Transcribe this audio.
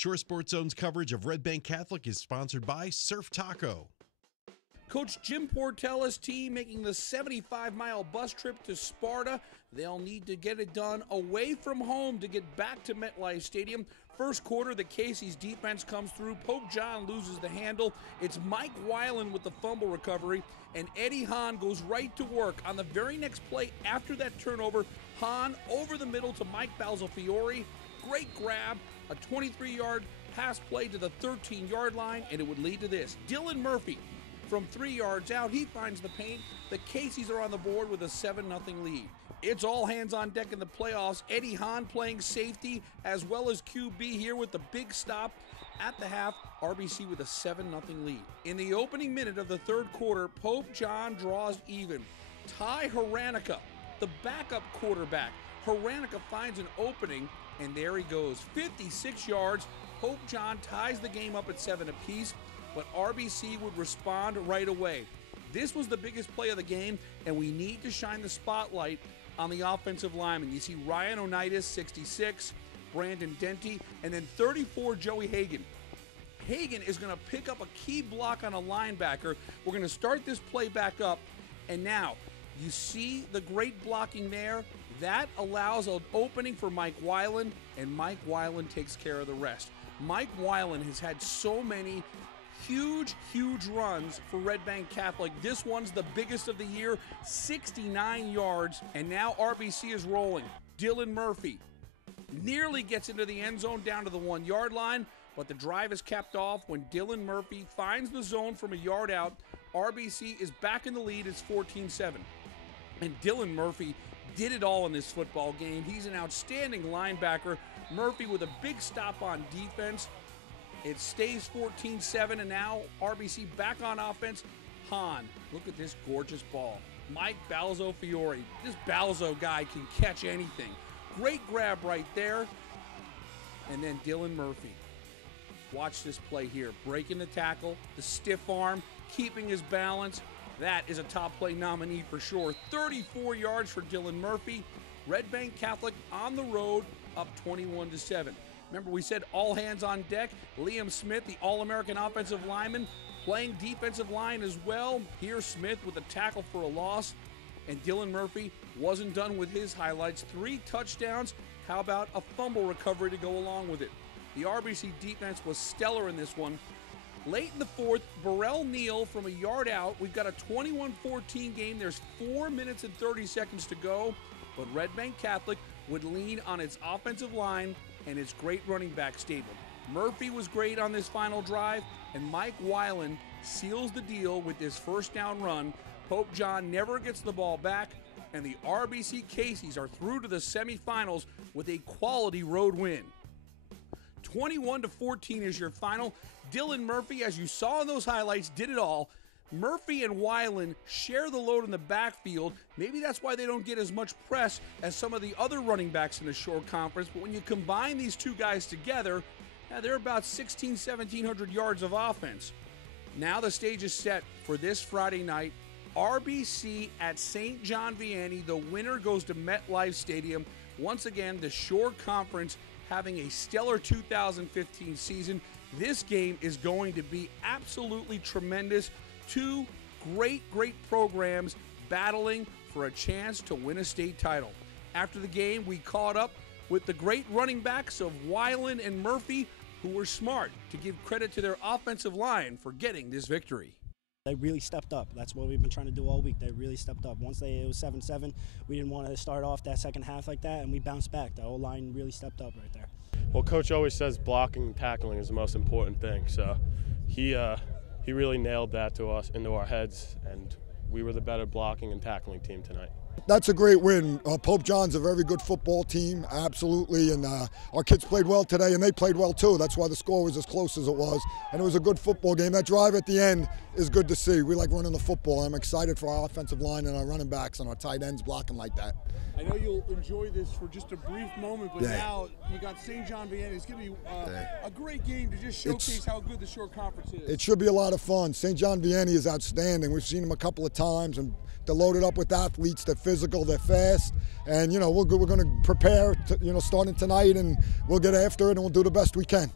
Shore Sports Zone's coverage of Red Bank Catholic is sponsored by Surf Taco. Coach Jim Portella's team making the 75-mile bus trip to Sparta. They'll need to get it done away from home to get back to MetLife Stadium. First quarter, the Casey's defense comes through. Pope John loses the handle. It's Mike Weiland with the fumble recovery, and Eddie Hahn goes right to work. On the very next play after that turnover, Hahn over the middle to Mike Balzofiore. Great grab, a 23-yard pass play to the 13-yard line, and it would lead to this. Dylan Murphy from 3 yards out, he finds the paint. The Caseys are on the board with a 7-0 lead. It's all hands on deck in the playoffs. Eddie Hahn playing safety as well as QB here with the big stop at the half. RBC with a 7-0 lead. In the opening minute of the third quarter, Pope John draws even. Ty Haranica, the backup quarterback. Haranica finds an opening, and there he goes. 56 yards. Pope John ties the game up at 7 apiece, but RBC would respond right away. This was the biggest play of the game, and we need to shine the spotlight on the offensive linemen. You see Ryan Onitis, 66, Brandon Denty, and then 34, Joey Hagan. Hagan is going to pick up a key block on a linebacker. We're going to start this play back up, and now you see the great blocking there. That allows an opening for Mike Weiland, and Mike Weiland takes care of the rest. Mike Weiland has had so many huge runs for Red Bank Catholic. This one's the biggest of the year, 69 yards, and now RBC is rolling. Dylan Murphy nearly gets into the end zone down to the 1 yard line, but the drive is capped off when Dylan Murphy finds the zone from a yard out. RBC is back in the lead. It's 14-7. And Dylan Murphy did it all in this football game. He's an outstanding linebacker. Murphy with a big stop on defense. It stays 14-7, and now RBC back on offense. Hahn, look at this gorgeous ball. Mike Balzofiore. This Balzo guy can catch anything. Great grab right there. And then Dylan Murphy. Watch this play here. Breaking the tackle, the stiff arm, keeping his balance. That is a top play nominee for sure. 34 yards for Dylan Murphy. Red Bank Catholic on the road, up 21-7. Remember, we said all hands on deck. Liam Smith, the All-American offensive lineman, playing defensive line as well. Here, Smith with a tackle for a loss. And Dylan Murphy wasn't done with his highlights. 3 touchdowns. How about a fumble recovery to go along with it? The RBC defense was stellar in this one. Late in the fourth, Burrell Neal from a yard out. We've got a 21-14 game. There's 4 minutes and 30 seconds to go. But Red Bank Catholic would lean on its offensive line and its great running back stable. Murphy was great on this final drive, and Mike Weiland seals the deal with this first down run. Pope John never gets the ball back, and the RBC Caseys are through to the semifinals with a quality road win. 21-14 is your final. Dylan Murphy, as you saw in those highlights, did it all. Murphy and Weiland share the load in the backfield. Maybe that's why they don't get as much press as some of the other running backs in the Shore Conference. But when you combine these two guys together, they're about 1,700 yards of offense. Now the stage is set for this Friday night. RBC at St. John Vianney. The winner goes to MetLife Stadium. Once again, the Shore Conference having a stellar 2015 season. This game is going to be absolutely tremendous. 2 great programs battling for a chance to win a state title. After the game, we caught up with the great running backs of Weiland and Murphy, who were smart to give credit to their offensive line for getting this victory. They really stepped up. That's what we've been trying to do all week. They really stepped up. Once it was 7-7, we didn't want to start off that second half like that, and we bounced back. The whole line really stepped up right there. Well, Coach always says blocking and tackling is the most important thing. So he really nailed that to us, into our heads, and we were the better blocking and tackling team tonight. That's a great win. Pope John's a very good football team, absolutely, and our kids played well today, and they played well too. That's why the score was as close as it was, and it was a good football game. That drive at the end is good to see. We like running the football. I'm excited for our offensive line and our running backs and our tight ends blocking like that. I know you'll enjoy this for just a brief moment, but now you got St. John Vianney. It's going to be a great game to just showcase how good the Shore Conference is. It should be a lot of fun. St. John Vianney is outstanding. We've seen them a couple of times, and they're loaded up with athletes. They're physical, they're fast, and we're going to prepare, starting tonight, and we'll get after it, and we'll do the best we can.